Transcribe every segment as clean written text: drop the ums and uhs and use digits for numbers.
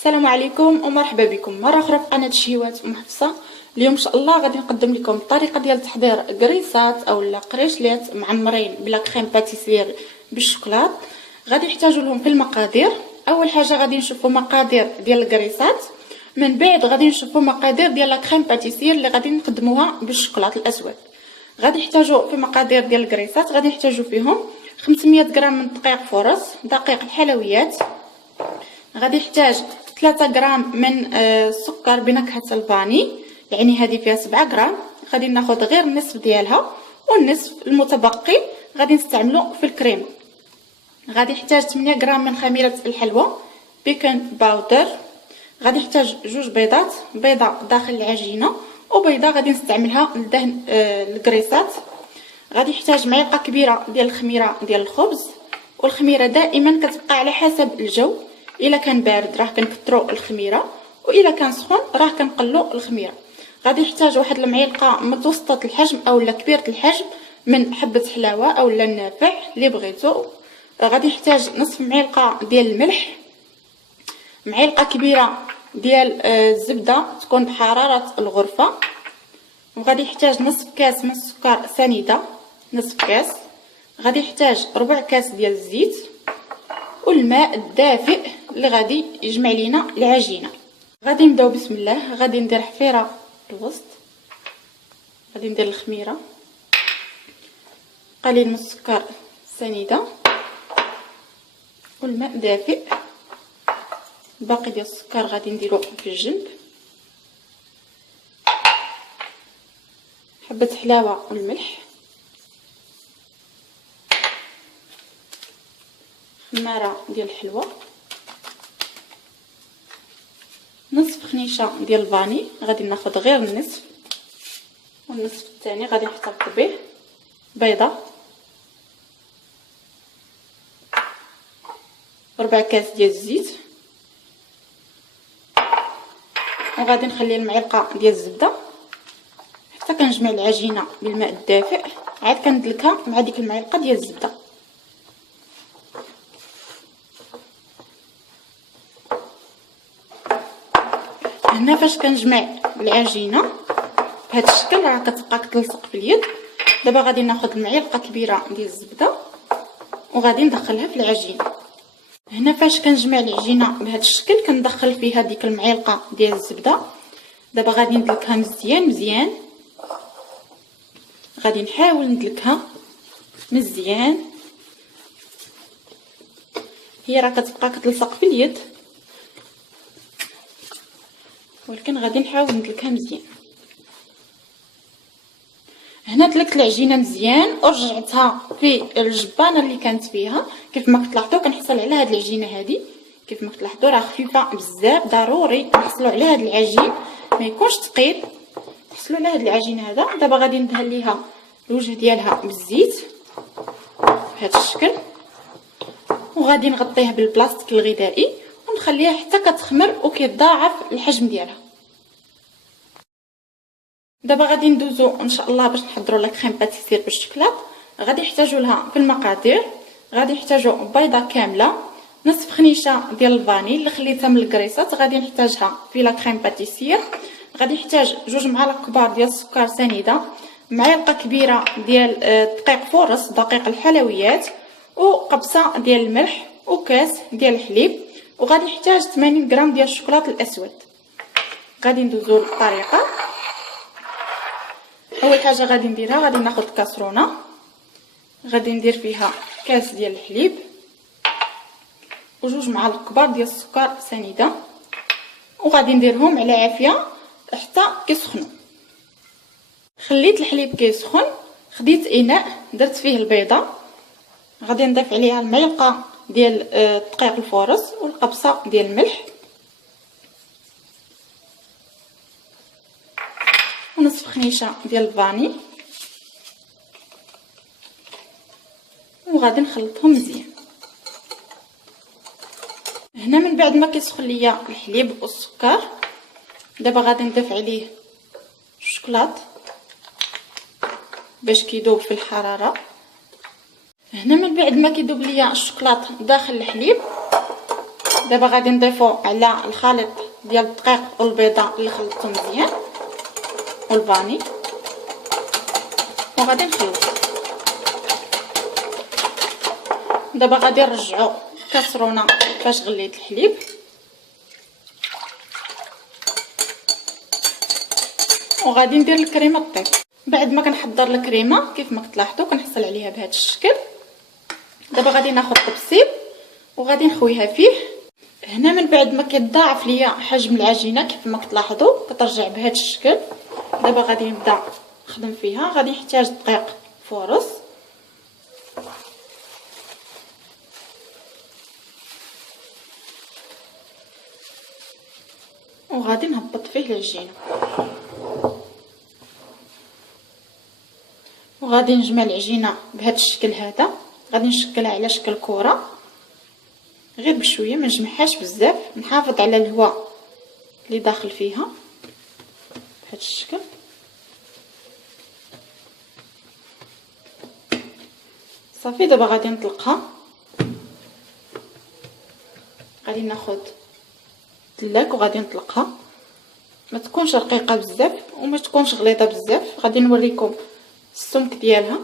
السلام عليكم ومرحبا بكم مره اخرى في قناه شهيوات ام حفصه. اليوم ان شاء الله غادي نقدم لكم الطريقه ديال تحضير كريسات اولا قريشلات معمرين بلا كريم باتيسير بالشوكولات. غادي نحتاجوا لهم في المقادير. اول حاجه غادي نشوفوا مقادير ديال الكريسات، من بعد غادي نشوفوا مقادير ديال لا كريم باتيسير اللي غادي نقدموها بالشوكولات الاسود. غادي نحتاجوا في مقادير ديال الكريسات، غادي نحتاجوا فيهم 500 غرام من دقيق فرص، دقيق الحلويات، غادي نحتاج 3 غرام من السكر بنكهه الفاني، يعني هذه فيها 7 غرام، غادي ناخذ غير النصف ديالها والنصف المتبقي غادي نستعملو في الكريم. غادي نحتاج 8 غرام من خميره الحلوى بيكنج باودر، غادي نحتاج 2 بيضات، بيضه داخل العجينه وبيضه غادي نستعملها لدهن الكريسات. غادي نحتاج معلقه كبيره ديال الخميره ديال الخبز، والخميره دائما كتبقى على حسب الجو، الا كان بارد راه كنكثروا الخميره والا كان سخون راه كنقلوا الخميره. غادي نحتاج واحد المعلقه متوسطه الحجم اولا كبيره الحجم من حبه حلاوه اولا النافع اللي بغيتو. غادي نحتاج نصف معلقه ديال الملح، معلقه كبيره ديال الزبده تكون بحراره الغرفه، وغادي نحتاج نصف كاس من السكر سنيده، نصف كاس. غادي نحتاج ربع كاس ديال الزيت والماء الدافئ اللي غادي يجمع لينا العجينه. غادي نبداو بسم الله. غادي ندير حفيره الوسط، غادي ندير الخميره، قليل من السكر سنيده والماء دافئ، الباقي ديال السكر غادي نديرو في الجنب، حبه حلاوه والملح، خماره ديال الحلوى، نصف خنيشه ديال الفاني، غادي ناخذ غير النصف والنصف الثاني غادي نحتفظ به، بيضه، ربع كاس ديال الزيت، وغادي نخلي المعلقه ديال الزبده حتى كنجمع العجينه بالماء الدافئ، عاد كندلكها مع ديك المعلقه ديال الزبده. هنا فاش كنجمع العجينه بهذا الشكل راه كتبقى كتلصق في اليد. دابا غادي ناخذ معلقه كبيره ديال الزبده وغادي ندخلها في العجينه. هنا فاش كنجمع العجينه بهذا الشكل كندخل فيها ديك المعلقه ديال الزبده. دابا غادي ندلكها مزيان، غادي نحاول ندلكها مزيان، هي راه كتبقى كتلصق في اليد ولكن غادي نحاول ندلكها مزيان. هنا دلكت العجينه مزيان ورجعتها في الجبانه اللي كانت فيها. كيف ما كتلاحظوا كنحصل على هاد العجينه هذه، كيف ما كتلاحظوا راه خفيفه بزاف، ضروري نحصلوا على هاد العجين ما يكونش ثقيل، نحصلوا على هاد العجينه هذا. دابا غادي ندهن ليها الوجه ديالها بالزيت بهذا الشكل، وغادي نغطيها بالبلاستيك الغذائي ونخليها حتى كتخمر وكيتضاعف الحجم ديالها. دابا غادي ندوزو ان شاء الله باش نحضروا لا كريم باتيسير بالشوكولات. غادي نحتاجوا لها في المقادير، غادي نحتاجوا بيضه كامله، نصف خنيشه ديال الفاني اللي خليتها من الكريسات غادي نحتاجها في لا كريم باتيسير. غادي نحتاج 2 معالق كبار ديال السكر سنيده، معلقه كبيره ديال دقيق فرص دقيق الحلويات، وقبصه ديال الملح وكاس ديال الحليب، وغادي نحتاج 80 غرام ديال الشوكولاط الاسود. غادي ندوزو للطريقه. اول حاجه غادي نديرها، غادي ناخذ كاسرونه، غادي ندير فيها كاس ديال الحليب و2 معالق كبار ديال السكر سنيده، وغادي نديرهم على عافيه حتى كيسخنوا. خليت الحليب كيسخن، خديت اناء درت فيه البيضه، غادي نضيف عليها المعلقه ديال دقيق الفورص والقبصه ديال الملح ونصف خنيشه ديال الفاني، وغادي نخلطهم مزيان. هنا من بعد ما كيسخن ليا الحليب والسكر، دابا غادي نضيف عليه الشوكولات باش كيذوب في الحراره. هنا من بعد ما كيذوب ليا الشوكولات داخل الحليب دابا غادي نضيفو على الخليط ديال الدقيق والبيضه اللي خلطته مزيان والفاني، وغادي نخلط. دابا غادي نرجعو كاسرونه فاش غليت الحليب، وغادي ندير الكريمه طيب. بعد ما كنحضر الكريمه كيف ما كتلاحظوا كنحصل عليها بهذا الشكل. دابا غادي ناخذ طبسيل وغادي نخويها فيه. هنا من بعد ما كيتضاعف ليا حجم العجينه كيف ما كتلاحظوا كترجع بهذا الشكل. دابا غادي نبدا نخدم فيها. غادي نحتاج دقيق فورص، وغادي نهبط فيه العجينه، وغادي نجمع العجينه بهذا الشكل هذا. غادي نشكلها على شكل كره غير بشويه، ما نجمعهاش بزاف، نحافظ على الهواء اللي داخل فيها بهذا الشكل. صافي دابا غادي نطلقها. غادي ناخذ تلاك وغادي نطلقها، ما تكونش رقيقه بزاف وما تكونش غليظه بزاف. غادي نوريكم السمك ديالها.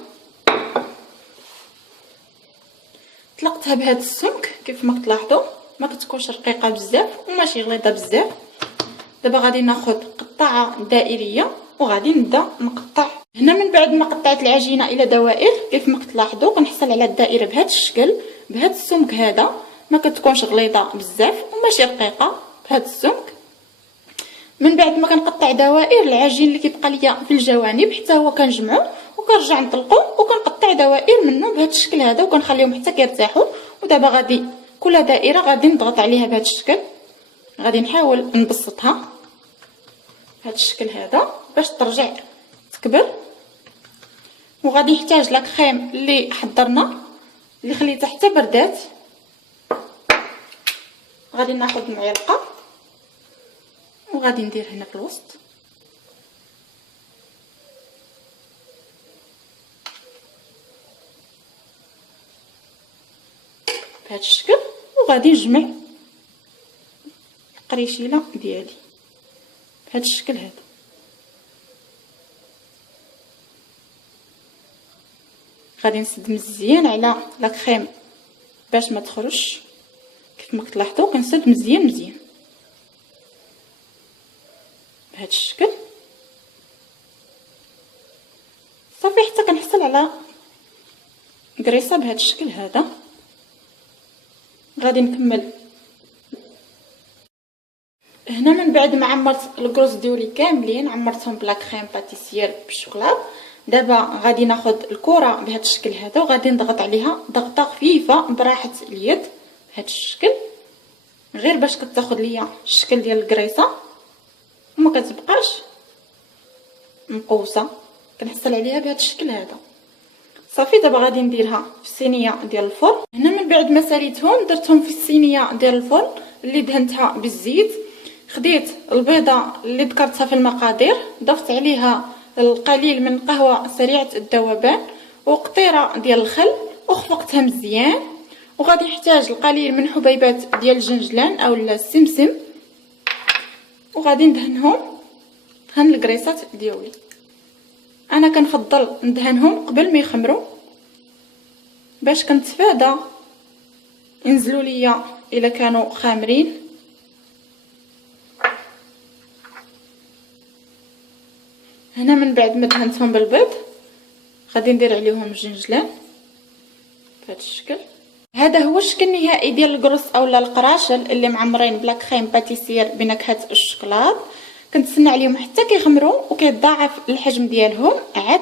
طلقتها بهذا السمك كيف ما كتلاحظوا، ما كتكونش رقيقه بزاف وماشي غليظه بزاف. دابا غادي ناخذ قطعه دائريه وغادي نبدا نقطع. هنا من بعد ما قطعت العجينه الى دوائر كيف ما كتلاحظوا كنحصل على الدائره بهذا الشكل بهذا السمك هذا، ما كتكونش غليظه بزاف وماشي رقيقه بهذا السمك. من بعد ما كنقطع دوائر العجين اللي كيبقى ليا في الجوانب حتى هو كنجمعو وكنرجع نطلقو وكنقطع دوائر منه بهذا الشكل هذا وكنخليهم حتى كيرتاحوا. ودابا غادي كل دائره غادي نضغط عليها بهذا الشكل. غادي نحاول نبسطها بهذا الشكل هذا باش ترجع تكبر. وغادي نحتاج لا كريم اللي حضرنا اللي خليتها حتى بردات. غادي ناخذ معلقه وغادي ندير هنا في الوسط. بهذا الشكل. وغادي نجمع القريشيله ديالي بهذا الشكل هذا. غادي نسد مزيان على لا كريم باش ما تخرجش. كيف ما كتلاحظوا كنسد مزيان مزيان بهذا الشكل. صافي حتى كنحصل على كريسه بهذا الشكل هذا. غادي نكمل هنا من بعد ما عمرت الكروز ديالي كاملين، عمرتهم بلا كريم باتيسير بالشوكولا. دابا غادي ناخذ الكره بهذا الشكل هذا وغادي نضغط عليها ضغطه خفيفه براحه اليد بهذا الشكل، غير باش كتاخذ ليا الشكل ديال الكريسه وما كتبقاش مقوسه. كنحصل عليها بهذا الشكل هذا. صافي دابا غادي نديرها في الصينيه ديال الفرن. هنا من بعد ما ساليتهم درتهم في الصينيه ديال الفرن اللي دهنتها بالزيت. خديت البيضه اللي ذكرتها في المقادير، ضفت عليها القليل من قهوه سريعه الذوبان وقطيره ديال الخل وخفقتها مزيان. وغادي نحتاج القليل من حبيبات ديال الجنجلان او السمسم، وغادي ندهنهم دهن الكريسات ديالي. انا كنفضل ندهنهم قبل ما يخمروا باش كنتفادى ينزلوا ليا الا كانوا خامرين. هنا من بعد ما دهنتهم بالبيض غادي ندير عليهم الجنجلان بهذا الشكل. هذا هو الشكل النهائي ديال الكروس اولا القراشل اللي معمرين بلا كريم باتيسير بنكهه الشوكولات. كنتسنى عليهم حتى كيخمروا وكيتضاعف الحجم ديالهم. عاد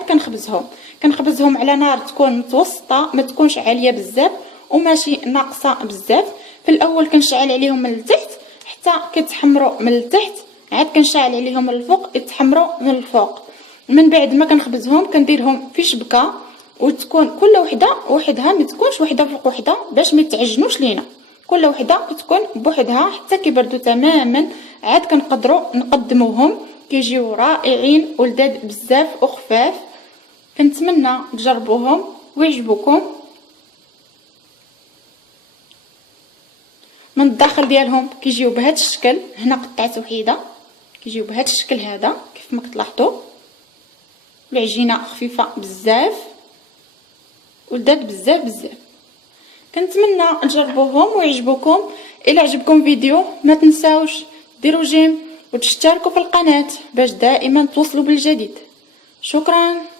كنخبزهم على نار تكون متوسطه، ما تكونش عاليه بزاف وماشي ناقصه بزاف. في الاول كنشعل عليهم من التحت حتى كيتحمروا من التحت، عاد كنشعل عليهم من الفوق يتحمروا من الفوق. من بعد ما كنخبزهم كنديرهم في شبكه وتكون كل وحده وحدها، ما تكونش وحده فوق وحده باش ما يتعجنوش لينا. كل وحده تكون بوحدها حتى كيبردوا تماما. عاد كنقدروا نقدموهم كيجيو رائعين ولذاذ بزاف وخفاف. كنتمنى تجربوهم ويعجبوكم. من الداخل ديالهم كيجيو بهذا الشكل. هنا قطعت وحيده كيجيو بهذا الشكل هذا كيف ما كتلاحظوا. العجينه خفيفه بزاف ولذات بزاف. كنتمنى تجربوهم ويعجبوكم. الا عجبكم فيديو ما تنساوش ديروا جيم وتشتركوا في القناه باش دائما توصلوا بالجديد. شكرا.